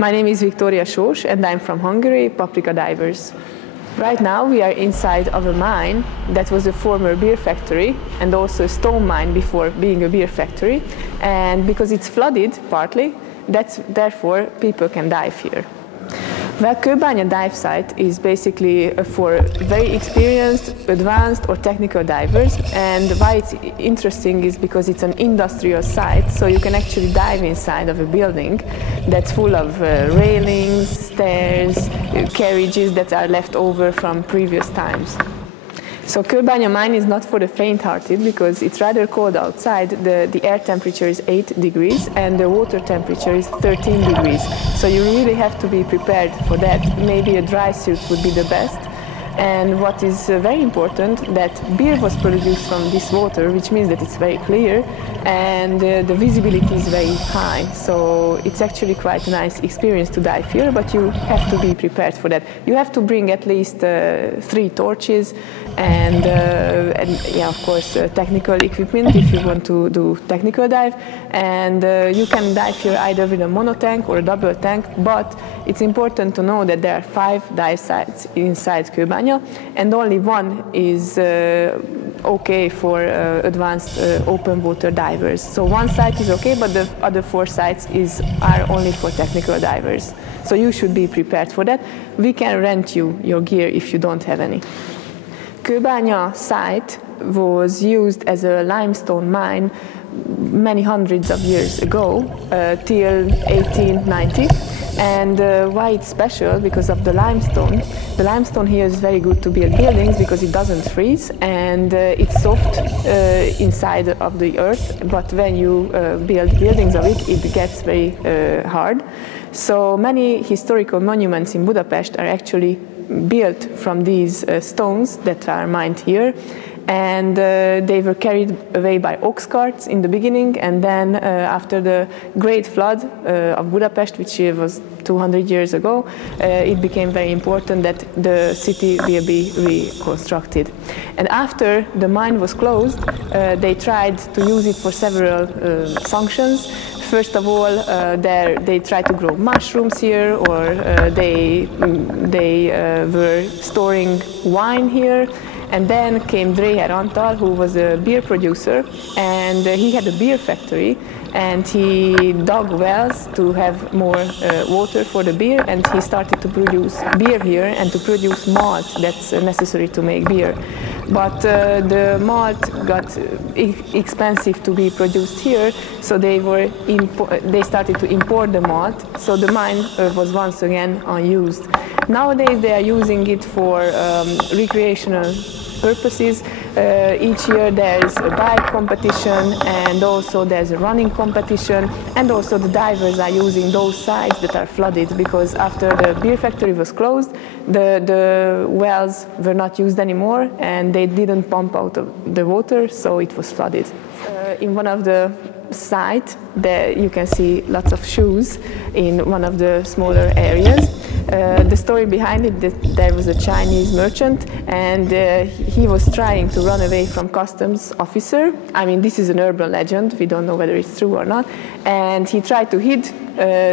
My name is Victoria Sós and I'm from Hungary, Paprika Divers. Right now we are inside of a mine that was a former beer factory and also a stone mine before being a beer factory, and because it's flooded partly, therefore people can dive here. Well, Kőbánya dive site is basically for very experienced, advanced or technical divers, and why it's interesting is because it's an industrial site, so you can actually dive inside of a building that's full of railings, stairs, carriages that are left over from previous times. So Kőbánya mine is not for the faint-hearted because it's rather cold outside. The air temperature is 8 degrees and the water temperature is 13 degrees. So you really have to be prepared for that. Maybe a dry suit would be the best. And what is very important, that beer was produced from this water, which means that it's very clear and the visibility is very high. So it's actually quite a nice experience to dive here, but you have to be prepared for that. You have to bring at least 3 torches and yeah, of course, technical equipment if you want to do technical dive. And you can dive here either with a monotank or a double tank, but it's important to know that there are 5 dive sites inside Kőbánya, and only one is okay for advanced open water divers. So one site is okay, but the other 4 sites are only for technical divers. So you should be prepared for that. We can rent you your gear if you don't have any. Kőbánya site was used as a limestone mine many hundreds of years ago, till 1890. And why it's special? Because of the limestone. The limestone here is very good to build buildings because it doesn't freeze and it's soft inside of the earth, but when you build buildings of it, it gets very hard. So many historical monuments in Budapest are actually built from these stones that are mined here. And they were carried away by ox carts in the beginning, and then after the great flood of Budapest, which was 200 years ago, it became very important that the city will be reconstructed. And after the mine was closed, they tried to use it for several functions. First of all, they tried to grow mushrooms here, or they were storing wine here. And then came Dreher Antal, who was a beer producer, and he had a beer factory, and he dug wells to have more water for the beer, and he started to produce beer here and to produce malt that's necessary to make beer. But the malt got expensive to be produced here, so they started to import the malt, so the mine was once again unused. Nowadays they are using it for recreational purposes. Each year there's a bike competition, and also there's a running competition, and also the divers are using those sites that are flooded, because after the beer factory was closed, the wells were not used anymore and they didn't pump out the water, so it was flooded. In one of the sites there you can see lots of shoes in one of the smaller areas. The story behind it, that there was a Chinese merchant and he was trying to run away from customs officer. I mean, this is an urban legend, we don't know whether it's true or not. And he tried to hide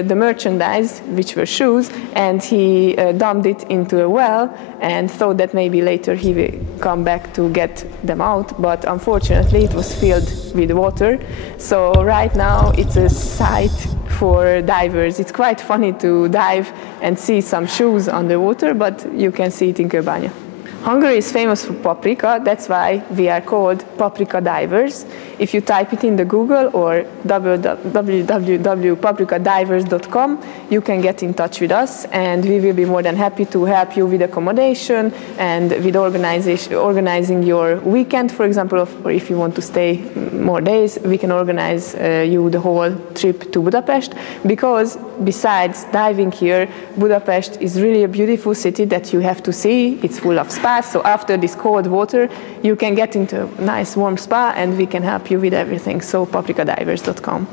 the merchandise, which were shoes, and he dumped it into a well and thought that maybe later he will come back to get them out, but unfortunately it was filled with water. So right now it's a site for divers. It's quite funny to dive and see some shoes underwater, but you can see it in Kőbánya. Hungary is famous for paprika, that's why we are called Paprika Divers. If you type it in the Google or www.paprikadivers.com, you can get in touch with us, and we will be more than happy to help you with accommodation and with organizing your weekend, for example, or if you want to stay more days, we can organize you the whole trip to Budapest, because besides diving here, Budapest is really a beautiful city that you have to see. It's full of spas, so after this cold water, you can get into a nice warm spa and we can help you with everything. So paprikadivers.com.